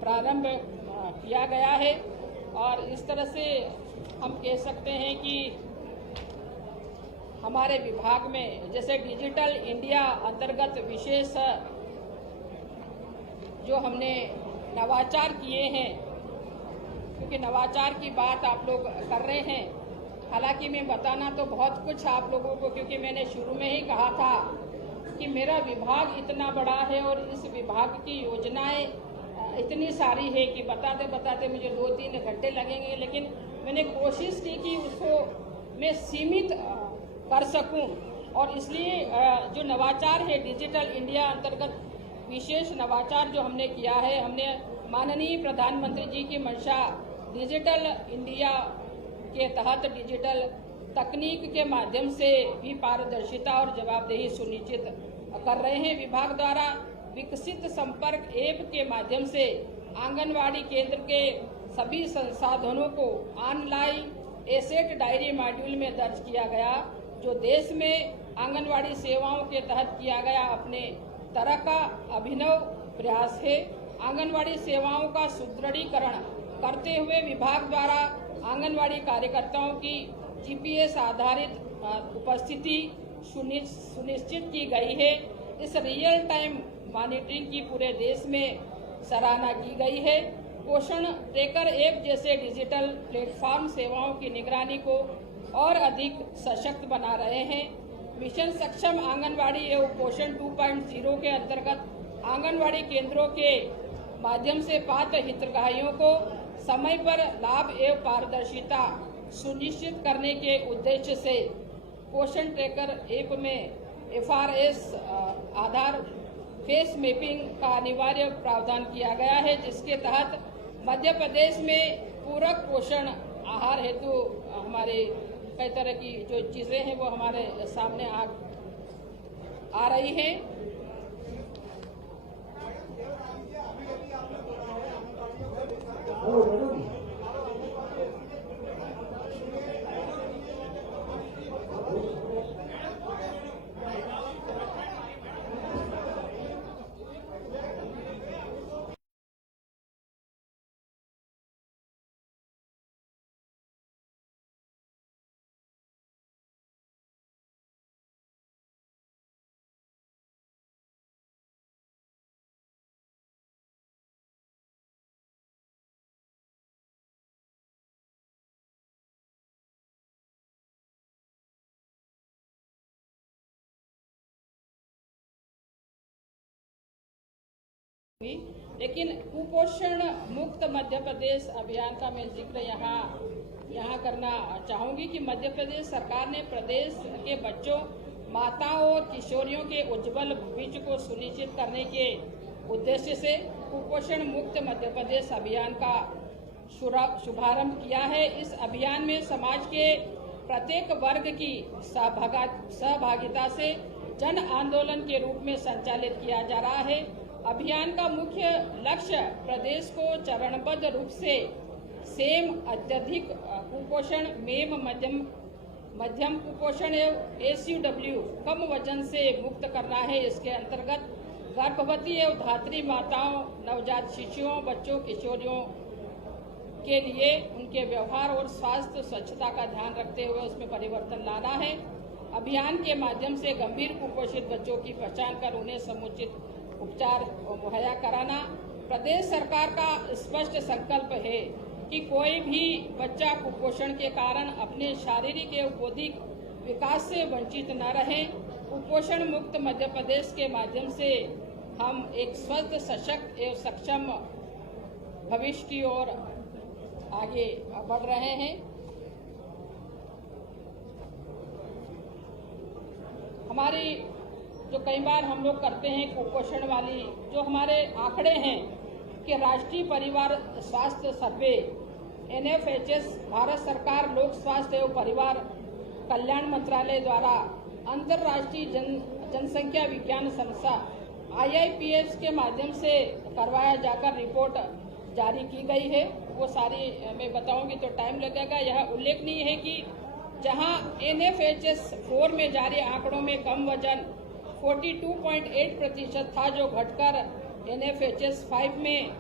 प्रारंभ किया गया है और इस तरह से हम कह सकते हैं कि हमारे विभाग में जैसे डिजिटल इंडिया अंतर्गत विशेष जो हमने नवाचार किए हैं, क्योंकि नवाचार की बात आप लोग कर रहे हैं। हालांकि मैं बताना तो बहुत कुछ आप लोगों को, क्योंकि मैंने शुरू में ही कहा था कि मेरा विभाग इतना बड़ा है और इस विभाग की योजनाएं इतनी सारी है कि बताते बताते मुझे 2-3 घंटे लगेंगे, लेकिन मैंने कोशिश की कि उसको मैं सीमित कर सकूं। और इसलिए जो नवाचार है डिजिटल इंडिया अंतर्गत विशेष नवाचार जो हमने किया है, हमने माननीय प्रधानमंत्री जी की मंशा डिजिटल इंडिया के तहत डिजिटल तकनीक के माध्यम से भी पारदर्शिता और जवाबदेही सुनिश्चित कर रहे हैं। विभाग द्वारा विकसित संपर्क ऐप के माध्यम से आंगनवाड़ी केंद्र के सभी संसाधनों को ऑनलाइन एसेट डायरी मॉड्यूल में दर्ज किया गया, जो देश में आंगनवाड़ी सेवाओं के तहत किया गया अपने तरह का अभिनव प्रयास है। आंगनवाड़ी सेवाओं का सुदृढ़ीकरण करते हुए विभाग द्वारा आंगनवाड़ी कार्यकर्ताओं की जीपीएस आधारित उपस्थिति सुनिश्चित की गई है। इस रियल टाइम मॉनिटरिंग की पूरे देश में सराहना की गई है। पोषण ट्रैकर ऐप जैसे डिजिटल प्लेटफॉर्म सेवाओं की निगरानी को और अधिक सशक्त बना रहे हैं। मिशन सक्षम आंगनवाड़ी एवं पोषण 2.0 के अंतर्गत आंगनवाड़ी केंद्रों के माध्यम से पात्र हितग्राहियों को समय पर लाभ एवं पारदर्शिता सुनिश्चित करने के उद्देश्य से पोषण ट्रैकर ऐप में FRS आधार फेस मैपिंग का अनिवार्य प्रावधान किया गया है, जिसके तहत मध्य प्रदेश में पूरक पोषण आहार हेतु हमारे कई तरह की जो चीजें हैं वो हमारे सामने आ रही हैं। लेकिन कुपोषण मुक्त मध्य प्रदेश अभियान का मैं जिक्र यहाँ करना चाहूंगी कि मध्य प्रदेश सरकार ने प्रदेश के बच्चों, माताओं और किशोरियों के उज्जवल भविष्य को सुनिश्चित करने के उद्देश्य से कुपोषण मुक्त मध्य प्रदेश अभियान का शुभारंभ किया है। इस अभियान में समाज के प्रत्येक वर्ग की सहभागिता से जन आंदोलन के रूप में संचालित किया जा रहा है। अभियान का मुख्य लक्ष्य प्रदेश को चरणबद्ध रूप से सेम, अत्यधिक कुपोषण, मेम, मध्यम कुपोषण एवं SUW कम वजन से मुक्त करना है। इसके अंतर्गत गर्भवती एवं धात्री माताओं, नवजात शिशुओं, बच्चों, किशोरियों के लिए उनके व्यवहार और स्वास्थ्य स्वच्छता का ध्यान रखते हुए उसमें परिवर्तन लाना है। अभियान के माध्यम से गंभीर कुपोषित बच्चों की पहचान कर उन्हें समुचित उपचार मुहैया कराना। प्रदेश सरकार का स्पष्ट संकल्प है कि कोई भी बच्चा कुपोषण के कारण अपने शारीरिक एवं बौद्धिक विकास से वंचित न रहे। कुपोषण मुक्त मध्य प्रदेश के माध्यम से हम एक स्वस्थ, सशक्त एवं सक्षम भविष्य की ओर आगे बढ़ रहे हैं। हमारी जो कई बार हम लोग करते हैं कुपोषण वाली जो हमारे आंकड़े हैं कि राष्ट्रीय परिवार स्वास्थ्य सर्वे NFHS भारत सरकार लोक स्वास्थ्य एवं परिवार कल्याण मंत्रालय द्वारा अंतर्राष्ट्रीय जनसंख्या विज्ञान संस्था IIPS के माध्यम से करवाया जाकर रिपोर्ट जारी की गई है। वो सारी मैं बताऊंगी तो टाइम लगेगा। यह उल्लेखनीय है कि जहां NFHS 4 में जारी आंकड़ों में कम वजन 42.8% था, जो घटकर NFHS 5 में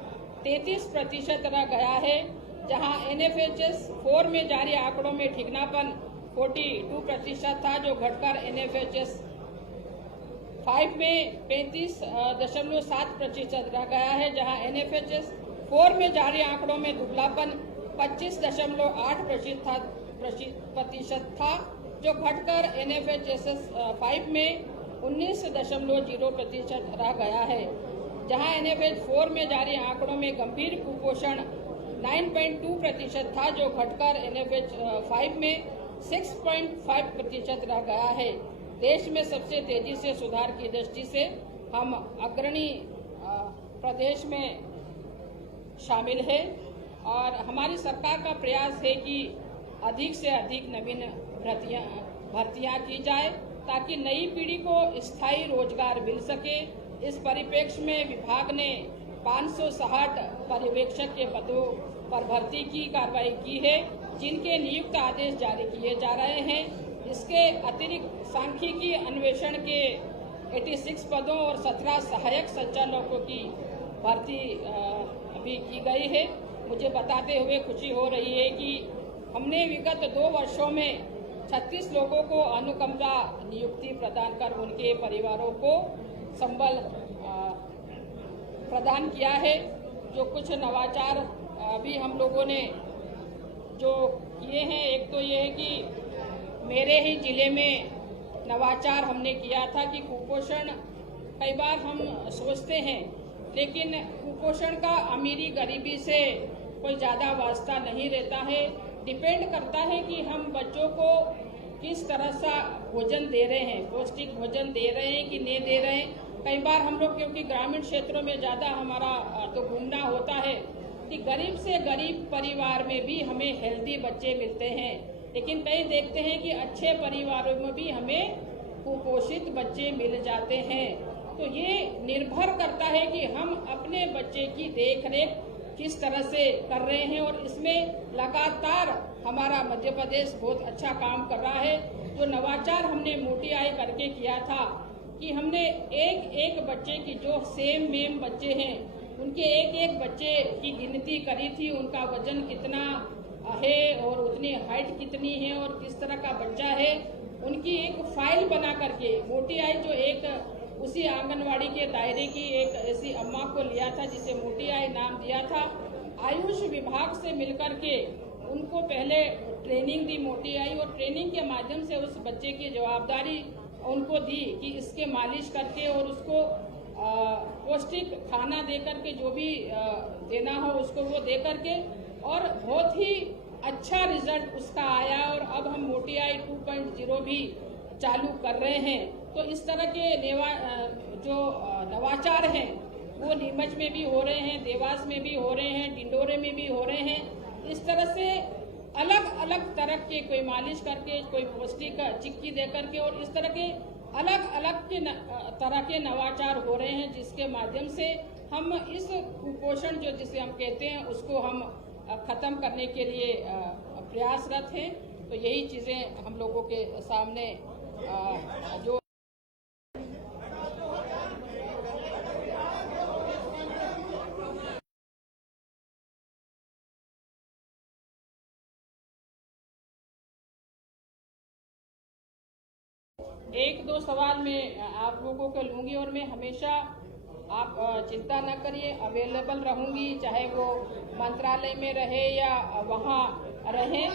33% रह गया है। जहां NFHS 4 में जारी आंकड़ों में ठिकनापन 42% था, जो घटकर NFHS 5 में 35.7% रह गया है। जहां NFHS 4 में जारी आंकड़ों में दुबलापन 25.8% था, जो घटकर NFHS 5 में 19.0% रह गया है। जहां NFHS 4 में जारी आंकड़ों में गंभीर कुपोषण 9.2% था, जो घटकर NFHS 5 में 6.5% रह गया है। देश में सबसे तेजी से सुधार की दृष्टि से हम अग्रणी प्रदेश में शामिल है और हमारी सरकार का प्रयास है कि अधिक से अधिक नवीन भर्तियां की जाए ताकि नई पीढ़ी को स्थायी रोजगार मिल सके। इस परिप्रेक्ष्य में विभाग ने 560 पर्यवेक्षक के पदों पर भर्ती की कार्रवाई की है, जिनके नियुक्त आदेश जारी किए जा रहे हैं। इसके अतिरिक्त सांख्यिकी अन्वेषण के 86 पदों और 17 सहायक संचालकों की भर्ती अभी की गई है। मुझे बताते हुए खुशी हो रही है कि हमने विगत 2 वर्षों में 36 लोगों को अनुकंपा नियुक्ति प्रदान कर उनके परिवारों को संबल प्रदान किया है। जो कुछ नवाचार अभी हम लोगों ने जो किए हैं, एक तो ये है कि मेरे ही जिले में नवाचार हमने किया था कि कुपोषण, कई बार हम सोचते हैं लेकिन कुपोषण का अमीरी गरीबी से कोई ज़्यादा वास्ता नहीं रहता है। डिपेंड करता है कि हम बच्चों को किस तरह सा भोजन दे रहे हैं, पौष्टिक भोजन दे रहे हैं कि नहीं दे रहे हैं। कई बार हम लोग, क्योंकि ग्रामीण क्षेत्रों में ज़्यादा हमारा तो घूमना होता है, कि गरीब से गरीब परिवार में भी हमें हेल्दी बच्चे मिलते हैं, लेकिन कई देखते हैं कि अच्छे परिवारों में भी हमें कुपोषित बच्चे मिल जाते हैं। तो ये निर्भर करता है कि हम अपने बच्चे की देखरेख किस तरह से कर रहे हैं और इसमें लगातार हमारा मध्य प्रदेश बहुत अच्छा काम कर रहा है। जो नवाचार हमने मोटी आई करके किया था कि हमने एक बच्चे की, जो सेम मेम बच्चे हैं, उनके एक बच्चे की गिनती करी थी, उनका वजन कितना है और उतनी हाइट कितनी है और किस तरह का बच्चा है, उनकी एक फाइल बना करके मोटी आई, जो एक उसी आंगनवाड़ी के दायरे की एक ऐसी अम्मा को लिया था जिसे मोटी आई नाम दिया था। आयुष विभाग से मिलकर के उनको पहले ट्रेनिंग दी मोटी आई और ट्रेनिंग के माध्यम से उस बच्चे की जवाबदारी उनको दी कि इसके मालिश करके और उसको पौष्टिक खाना दे करके जो भी देना हो उसको वो दे करके, और बहुत ही अच्छा रिजल्ट उसका आया और अब हम मोटी आई 2.0 भी चालू कर रहे हैं। तो इस तरह के जो नवाचार हैं वो नीमच में भी हो रहे हैं, देवास में भी हो रहे हैं, डिंडोरे में भी हो रहे हैं। इस तरह से अलग अलग तरह के, कोई मालिश करके, कोई पौष्टिक चिक्की दे करके, और इस तरह के अलग अलग के तरह के नवाचार हो रहे हैं, जिसके माध्यम से हम इस कुपोषण जो जिसे हम कहते हैं उसको हम खत्म करने के लिए प्रयासरत हैं। तो यही चीजें हम लोगों के सामने जो एक दो सवाल मैं आप लोगों को लूंगी और मैं हमेशा, आप चिंता न करिए, अवेलेबल रहूंगी, चाहे वो मंत्रालय में रहे या वहाँ रहे।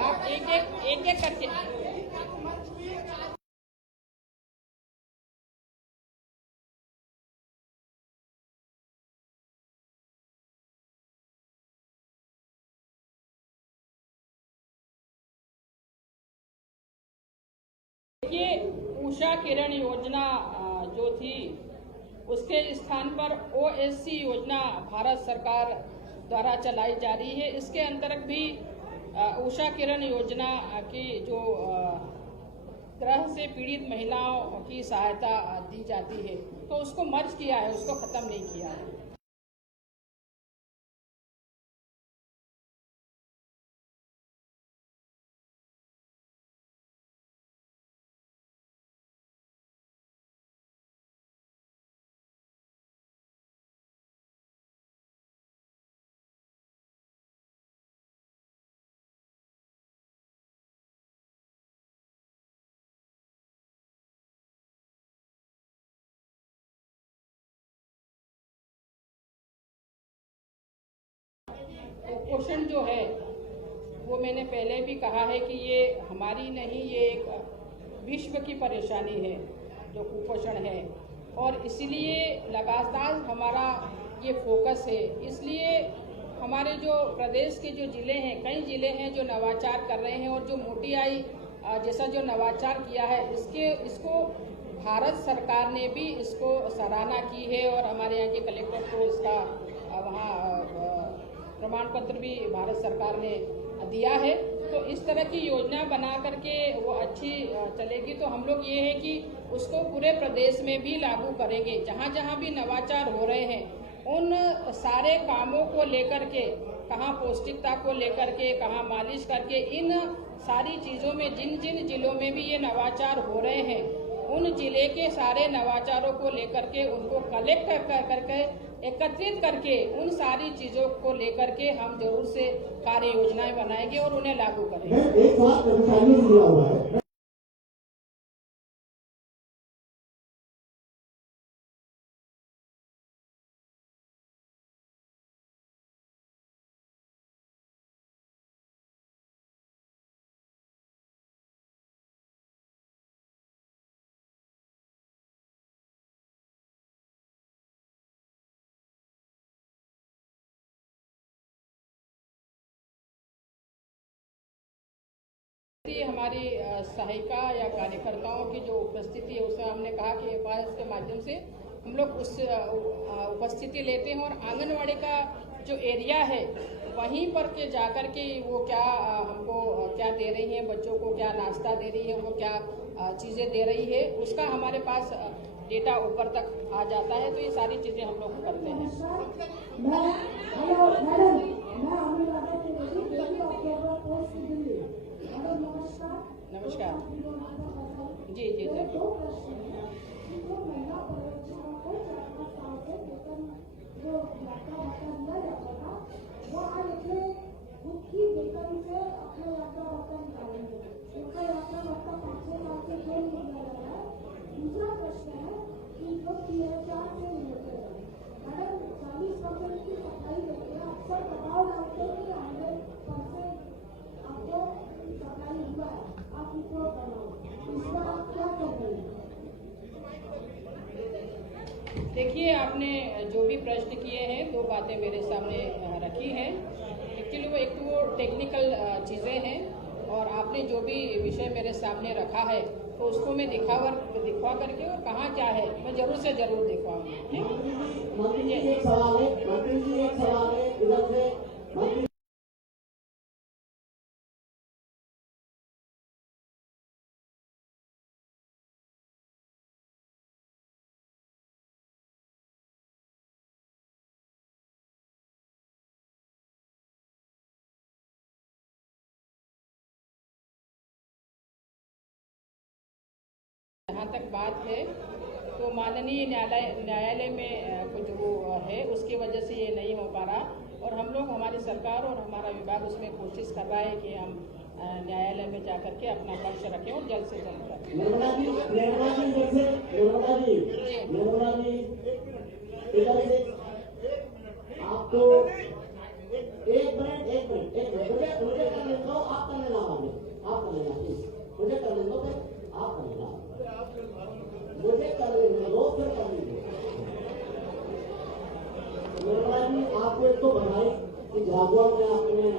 आप एक करके देखिए, उषा किरण योजना जो थी उसके स्थान पर OSC योजना भारत सरकार द्वारा चलाई जा रही है। इसके अंतर्गत भी उषा किरण योजना की जो ग्रह से पीड़ित महिलाओं की सहायता दी जाती है, तो उसको मर्ज किया है, उसको खत्म नहीं किया है। कुपोषण जो है वो मैंने पहले भी कहा है कि ये हमारी नहीं, ये एक विश्व की परेशानी है जो कुपोषण है, और इसलिए लगातार हमारा ये फोकस है। इसलिए हमारे जो प्रदेश के जो जिले हैं, कई जिले हैं जो नवाचार कर रहे हैं और जो मोटी आई जैसा जो नवाचार किया है इसको भारत सरकार ने भी इसको सराहना की है और हमारे यहाँ के कलेक्टर को इसका वहाँ प्रमाण पत्र भी भारत सरकार ने दिया है। तो इस तरह की योजना बना करके वो अच्छी चलेगी। तो हम लोग ये है कि उसको पूरे प्रदेश में भी लागू करेंगे। जहाँ जहाँ भी नवाचार हो रहे हैं उन सारे कामों को लेकर के, कहाँ पौष्टिकता को लेकर के, कहाँ मालिश करके, इन सारी चीज़ों में जिन जिन जिलों में भी ये नवाचार हो रहे हैं उन जिले के सारे नवाचारों को लेकर के उनको कलेक्ट करके एकत्रित करके उन सारी चीजों को लेकर के हम जरूर से कार्य योजनाएं बनाएंगे और उन्हें लागू करेंगे। एक सवाल कर्मचारियों से जुड़ा हुआ है। हमारी सहायिका या कार्यकर्ताओं की जो उपस्थिति है उसमें हमने कहा कि एफआईआर के माध्यम से हम लोग उस उपस्थिति लेते हैं और आंगनवाड़ी का जो एरिया है वहीं पर के जाकर के वो क्या हमको क्या दे रही है, बच्चों को क्या नाश्ता दे रही है, वो क्या चीज़ें दे रही है, उसका हमारे पास डेटा ऊपर तक आ जाता है। तो ये सारी चीज़ें हम लोग करते हैं। नमस्कार जी जी सर। दूसरा प्रश्न है कि जो PHR से रिलेटेड है, मैडम 40% की सफाई देते हैं, अक्सर दबाव डालते हैं कि 100% आपको सफाई हुआ है, आप रिपोर्ट बनाओ, इस पर आप क्या कर रहे हैं? देखिए, आपने जो भी प्रश्न किए हैं दो बातें मेरे सामने रखी हैं। एक्चुअली वो एक तो वो टेक्निकल चीज़ें हैं और आपने जो भी विषय मेरे सामने रखा है तो उसको मैं दिखवा करके और कहाँ क्या है मैं जरूर से जरूर दिखवाऊंगी। मंत्री जी एक सवाल है इधर से मंत्री जहाँ तक बात है तो माननीय न्यायालय में कुछ वो है उसकी वजह से ये नहीं हो पा रहा और हम लोग, हमारी सरकार और हमारा विभाग उसमें कोशिश कर रहा है कि हम न्यायालय में जाकर के अपना पक्ष रखें और जल्द से जल्द करें। निर्मला जी इधर से आपको एक मिनट मुझे करने दो, आप करने ना मुझे करने दो, फिर आप करने मुझे करने दो, फिर करने दो। निर्मला जी आपको एक तो बधाई कि झाबुआ में आपने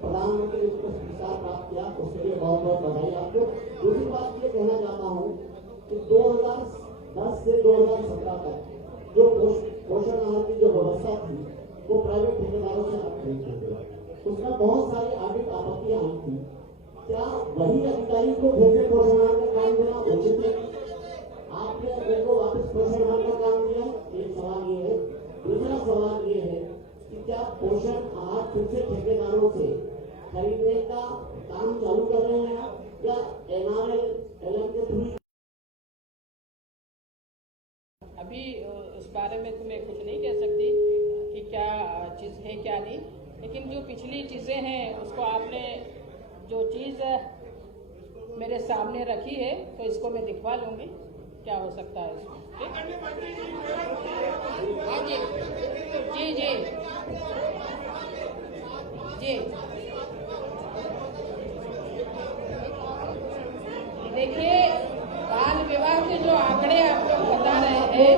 प्रधानमंत्री को पुरस्कार प्राप्त किया, उसके लिए बहुत बहुत बधाई आपको। दूसरी बात ये कहना चाहता हूँ कि 2010 से 2017 तक जो पोषण आहार की जो व्यवस्था थी वो प्राइवेट ठेकेदारों से आप खरीदते थे, उसमें बहुत सारी आर्थिक आपत्तियां आई थी। क्या वही अधिकारी को फिर से पोषण आहार का काम देना उचित है? आपने उनको वापस पोषण आहार का काम दिया, एक सवाल ये है। दूसरा सवाल ये है कि क्या पोषण आहार फिर से ठेकेदारों से खरीदने का काम चालू कर रहे हैं या NRLM के थ्रू? अभी उस बारे में तो मैं कुछ नहीं कह सकती कि क्या चीज़ है क्या नहीं, लेकिन जो पिछली चीज़ें हैं उसको आपने जो चीज़ मेरे सामने रखी है तो इसको मैं दिखवा लूँगी क्या हो सकता है इसमें। हाँ जी जी जी जी देखिए, बाल विवाह के जो आंकड़े आप लोग बता रहे हैं